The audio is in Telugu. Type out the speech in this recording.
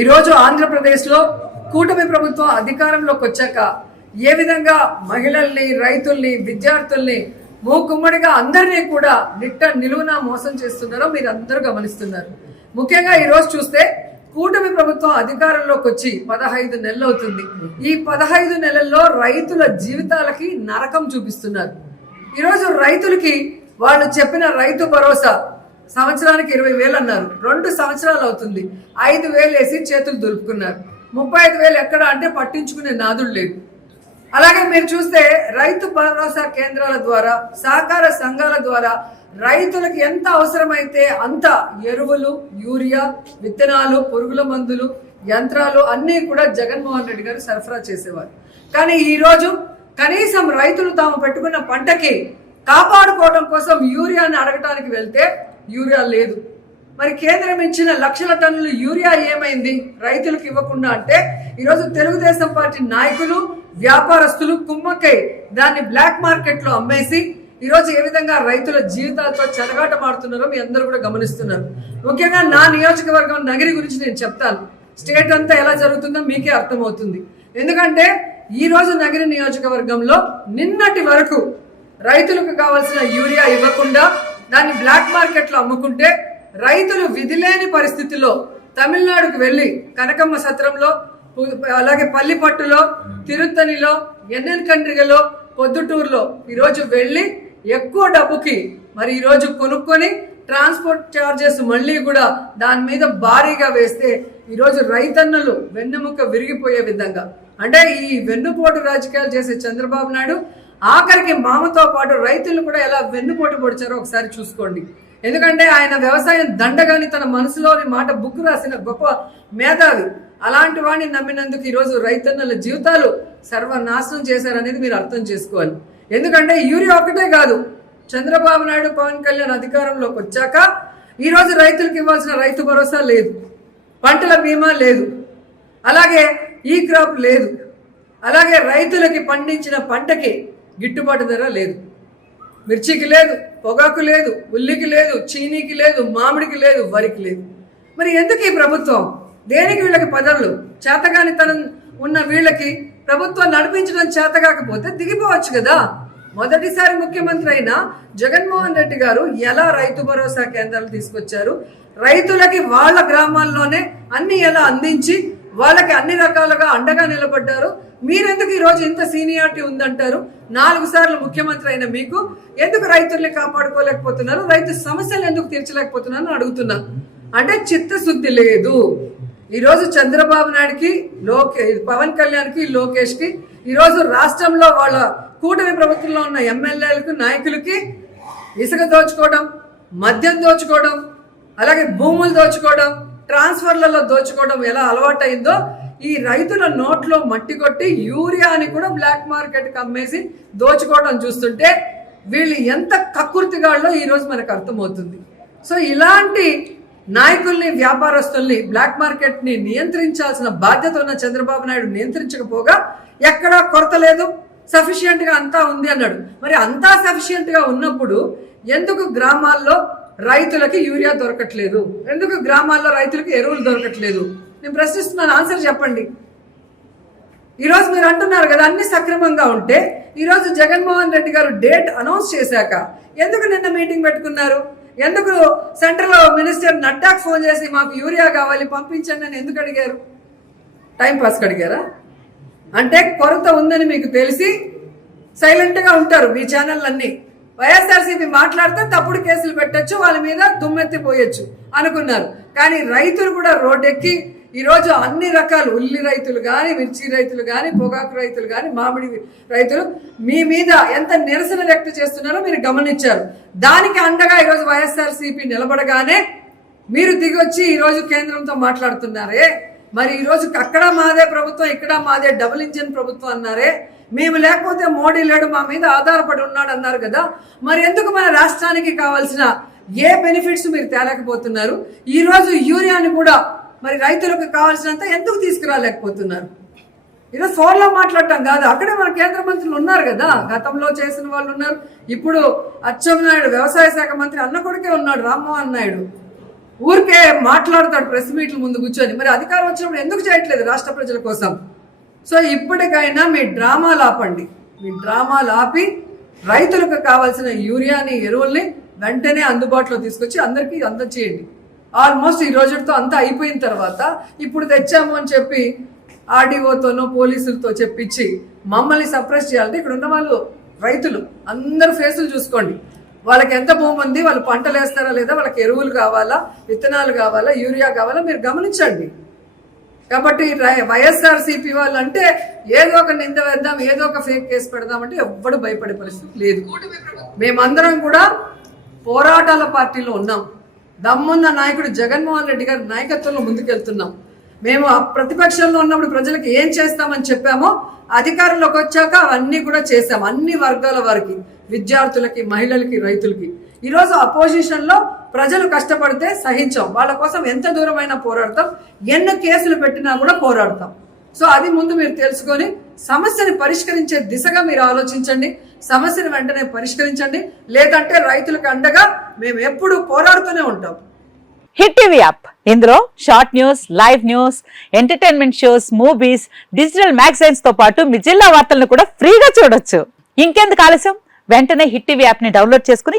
ఈరోజు ఆంధ్రప్రదేశ్లో కూటమి ప్రభుత్వం అధికారంలోకి వచ్చాక ఏ విధంగా మహిళల్ని రైతుల్ని విద్యార్థుల్ని మూకుమ్మడిగా అందరినీ కూడా నిట్ట నిలువున మోసం చేస్తున్నారో మీరు అందరూ గమనిస్తున్నారు ముఖ్యంగా ఈరోజు చూస్తే కూటమి ప్రభుత్వం అధికారంలోకి వచ్చి పదహైదు నెలలు అవుతుంది ఈ పదహైదు నెలల్లో రైతుల జీవితాలకి నరకం చూపిస్తున్నారు ఈరోజు రైతులకి వాళ్ళు చెప్పిన రైతు భరోసా సంవత్సరానికి ఇరవై వేలు అన్నారు రెండు సంవత్సరాలు అవుతుంది ఐదు వేలు వేసి చేతులు దులుపుకున్నారు ముప్పై ఐదు వేలు ఎక్కడ అంటే పట్టించుకునే నాదులు లేదు అలాగే మీరు చూస్తే రైతు భరోసా కేంద్రాల ద్వారా సహకార సంఘాల ద్వారా రైతులకు ఎంత అవసరమైతే అంత ఎరువులు యూరియా విత్తనాలు పురుగుల మందులు యంత్రాలు అన్నీ కూడా జగన్మోహన్ రెడ్డి గారు సరఫరా చేసేవారు కానీ ఈరోజు కనీసం రైతులు తాము పెట్టుకున్న పంటకి కాపాడుకోవడం కోసం యూరియాని అడగటానికి వెళ్తే యూరియా లేదు మరి కేంద్రం ఇచ్చిన లక్షల టన్నులు యూరియా ఏమైంది రైతులకు ఇవ్వకుండా అంటే ఈరోజు తెలుగుదేశం పార్టీ నాయకులు వ్యాపారస్తులు కుమ్మక్కై దాన్ని బ్లాక్ మార్కెట్లో అమ్మేసి ఈరోజు ఏ విధంగా రైతుల జీవితాలతో చెలగాట మారుతున్నారో మీ అందరూ కూడా గమనిస్తున్నారు ముఖ్యంగా నా నియోజకవర్గం నగరి గురించి నేను చెప్తాను స్టేట్ అంతా ఎలా జరుగుతుందో మీకే అర్థమవుతుంది ఎందుకంటే ఈరోజు నగిరి నియోజకవర్గంలో నిన్నటి వరకు రైతులకు కావాల్సిన యూరియా ఇవ్వకుండా దాన్ని బ్లాక్ మార్కెట్లో అమ్ముకుంటే రైతులు విధిలేని పరిస్థితిలో తమిళనాడుకు వెళ్ళి కనకమ్మ సత్రంలో అలాగే పల్లిపట్టులో తిరుత్తనిలో ఎన్ఎన్ కండ్రిగలో పొద్దుటూరులో ఈరోజు వెళ్ళి ఎక్కువ డబ్బుకి మరి ఈరోజు కొనుక్కొని ట్రాన్స్పోర్ట్ చార్జెస్ మళ్ళీ కూడా దాని మీద భారీగా వేస్తే ఈరోజు రైతన్నలు వెన్నుముక విరిగిపోయే విధంగా అంటే ఈ వెన్నుపోటు రాజకీయాలు చేసే చంద్రబాబు నాయుడు ఆఖరికి మామతో పాటు రైతులు కూడా ఎలా వెన్నుపోటు పొడిచారో ఒకసారి చూసుకోండి ఎందుకంటే ఆయన వ్యవసాయం దండగాని తన మనసులోని మాట బుక్ రాసిన గొప్ప మేధావి అలాంటి వాడిని నమ్మినందుకు ఈరోజు రైతన్నల జీవితాలు సర్వనాశనం చేశారనేది మీరు అర్థం చేసుకోవాలి ఎందుకంటే యూరియా ఒకటే కాదు చంద్రబాబు నాయుడు పవన్ కళ్యాణ్ అధికారంలోకి వచ్చాక ఈరోజు రైతులకు ఇవ్వాల్సిన రైతు భరోసా లేదు పంటల బీమా లేదు అలాగే ఈ క్రాప్ లేదు అలాగే రైతులకి పండించిన పంటకి గిట్టుబాటు ధర లేదు మిర్చికి లేదు పొగాకు లేదు ఉల్లికి లేదు చీనీకి లేదు మామిడికి లేదు వరికి లేదు మరి ఎందుకు ఈ ప్రభుత్వం దేనికి వీళ్ళకి పదవులు చేతగాని తనం ఉన్న వీళ్ళకి ప్రభుత్వం నడిపించడం చేతగాకపోతే దిగిపోవచ్చు కదా మొదటిసారి ముఖ్యమంత్రి అయిన జగన్మోహన్ రెడ్డి గారు ఎలా రైతు భరోసా కేంద్రాలు తీసుకొచ్చారు రైతులకి వాళ్ళ గ్రామాల్లోనే అన్ని ఎలా అందించి వాళ్ళకి అన్ని రకాలుగా అండగా నిలబడ్డారు మీరెందుకు ఈరోజు ఇంత సీనియారిటీ ఉందంటారు నాలుగు సార్లు ముఖ్యమంత్రి అయిన మీకు ఎందుకు రైతుల్ని కాపాడుకోలేకపోతున్నారు రైతు సమస్యలు ఎందుకు తీర్చలేకపోతున్నారు అడుగుతున్నా అంటే చిత్తశుద్ధి లేదు ఈరోజు చంద్రబాబు నాయుడుకి లోకే పవన్ కళ్యాణ్కి లోకేష్కి ఈరోజు రాష్ట్రంలో వాళ్ళ కూటమి ప్రభుత్వంలో ఉన్న ఎమ్మెల్యేలకు నాయకులకి ఇసుక దోచుకోవడం మద్యం దోచుకోవడం అలాగే భూములు దోచుకోవడం ట్రాన్స్ఫర్లలో దోచుకోవడం ఎలా అలవాటైందో ఈ రైతుల నోట్లో మట్టి కొట్టి యూరియాని కూడా బ్లాక్ మార్కెట్కి అమ్మేసి దోచుకోవడం చూస్తుంటే వీళ్ళు ఎంత కక్కుర్తిగాళ్ళో ఈరోజు మనకు అర్థమవుతుంది సో ఇలాంటి నాయకుల్ని వ్యాపారస్తుల్ని బ్లాక్ మార్కెట్ని నియంత్రించాల్సిన బాధ్యత ఉన్న చంద్రబాబు నాయుడు నియంత్రించకపోగా ఎక్కడా కొరత లేదు సఫిషియెంట్గా అంతా ఉంది అన్నాడు మరి అంతా సఫిషియెంట్గా ఉన్నప్పుడు ఎందుకు గ్రామాల్లో రైతులకి యూరియా దొరకట్లేదు ఎందుకు గ్రామాల్లో రైతులకు ఎరువులు దొరకట్లేదు నేను ప్రశ్నిస్తున్నాను ఆన్సర్ చెప్పండి ఈరోజు మీరు అంటున్నారు కదా అన్ని సక్రమంగా ఉంటే ఈరోజు జగన్మోహన్ రెడ్డి గారు డేట్ అనౌన్స్ చేశాక ఎందుకు నిన్న మీటింగ్ పెట్టుకున్నారు ఎందుకు సెంట్రల్ మినిస్టర్ నడ్డాకు ఫోన్ చేసి మాకు యూరియా కావాలి పంపించండి అని ఎందుకు అడిగారు టైంపాస్కి అడిగారా అంటే కొరత ఉందని మీకు తెలిసి సైలెంట్గా ఉంటారు మీ ఛానళ్ళన్నీ వైఎస్ఆర్సీపీ మాట్లాడితే తప్పుడు కేసులు పెట్టచ్చు వాళ్ళ మీద పోయొచ్చు అనుకున్నారు కానీ రైతులు కూడా రోడ్డెక్కి ఈరోజు అన్ని రకాలు ఉల్లి రైతులు కానీ మిర్చి రైతులు కానీ పొగాకు రైతులు కానీ మామిడి రైతులు మీ మీద ఎంత నిరసన వ్యక్తం చేస్తున్నారో మీరు గమనించారు దానికి అండగా ఈరోజు వైఎస్ఆర్సీపీ నిలబడగానే మీరు దిగొచ్చి ఈరోజు కేంద్రంతో మాట్లాడుతున్నారే మరి ఈరోజు అక్కడ మాదే ప్రభుత్వం ఇక్కడ మాదే డబుల్ ఇంజిన్ ప్రభుత్వం అన్నారే మేము లేకపోతే మోడీ లేడు మా మీద ఆధారపడి ఉన్నాడు అన్నారు కదా మరి ఎందుకు మన రాష్ట్రానికి కావాల్సిన ఏ బెనిఫిట్స్ మీరు తేలేకపోతున్నారు ఈరోజు యూరియాని కూడా మరి రైతులకు కావాల్సినంత ఎందుకు తీసుకురాలేకపోతున్నారు ఈరోజు ఫోన్లో మాట్లాడటం కాదు అక్కడే మన కేంద్ర మంత్రులు ఉన్నారు కదా గతంలో చేసిన వాళ్ళు ఉన్నారు ఇప్పుడు అచ్చెన్నాయుడు వ్యవసాయ శాఖ మంత్రి అన్న కొడుకే ఉన్నాడు రామ్మోహన్ నాయుడు ఊరికే మాట్లాడతాడు ప్రెస్ మీట్ల ముందు కూర్చొని మరి అధికారం వచ్చినప్పుడు ఎందుకు చేయట్లేదు రాష్ట్ర ప్రజల కోసం సో ఇప్పటికైనా మీ డ్రామాలు ఆపండి మీ డ్రామాలు ఆపి రైతులకు కావాల్సిన యూరియాని ఎరువుల్ని వెంటనే అందుబాటులో తీసుకొచ్చి అందరికీ అందచేయండి ఆల్మోస్ట్ ఈ రోజుతో అంతా అయిపోయిన తర్వాత ఇప్పుడు తెచ్చాము అని చెప్పి ఆర్డీఓతోనో పోలీసులతో చెప్పించి మమ్మల్ని సప్రెస్ చేయాలంటే ఇక్కడ ఉన్న వాళ్ళు రైతులు అందరు ఫేసులు చూసుకోండి వాళ్ళకి ఎంత భూమి ఉంది వాళ్ళు పంటలు వేస్తారా లేదా వాళ్ళకి ఎరువులు కావాలా విత్తనాలు కావాలా యూరియా కావాలా మీరు గమనించండి కాబట్టి సిపి వాళ్ళు అంటే ఏదో ఒక నింద వేద్దాం ఏదో ఒక ఫేక్ కేసు అంటే ఎవ్వడు భయపడే పరిస్థితి లేదు మేమందరం కూడా పోరాటాల పార్టీలో ఉన్నాం దమ్మున్న నాయకుడు జగన్మోహన్ రెడ్డి గారి నాయకత్వంలో ముందుకెళ్తున్నాం మేము ప్రతిపక్షంలో ఉన్నప్పుడు ప్రజలకు ఏం చేస్తామని చెప్పామో అధికారంలోకి వచ్చాక అవన్నీ కూడా చేశాం అన్ని వర్గాల వారికి విద్యార్థులకి మహిళలకి రైతులకి ఈరోజు అపోజిషన్లో ప్రజలు కష్టపడితే సహించాం వాళ్ళ కోసం ఎంత దూరమైనా పోరాడతాం ఎన్ని కేసులు పెట్టినా కూడా పోరాడతాం సో అది ముందు మీరు తెలుసుకొని సమస్యని పరిష్కరించే దిశగా మీరు ఆలోచించండి సమస్యను వెంటనే పరిష్కరించండి లేదంటే రైతులకు అండగా మేము ఎప్పుడు పోరాడుతూనే ఉంటాం హిట్ టీవీ యాప్ ఇందులో short news live news entertainment shows movies digital magazines తో పాటు మీ జిల్లా వార్తలను కూడా ఫ్రీగా చూడొచ్చు ఇంకెందుకు ఆలస్యం వెంటనే హిట్ టీవీ యాప్ ని డౌన్లోడ్ చేసుకుని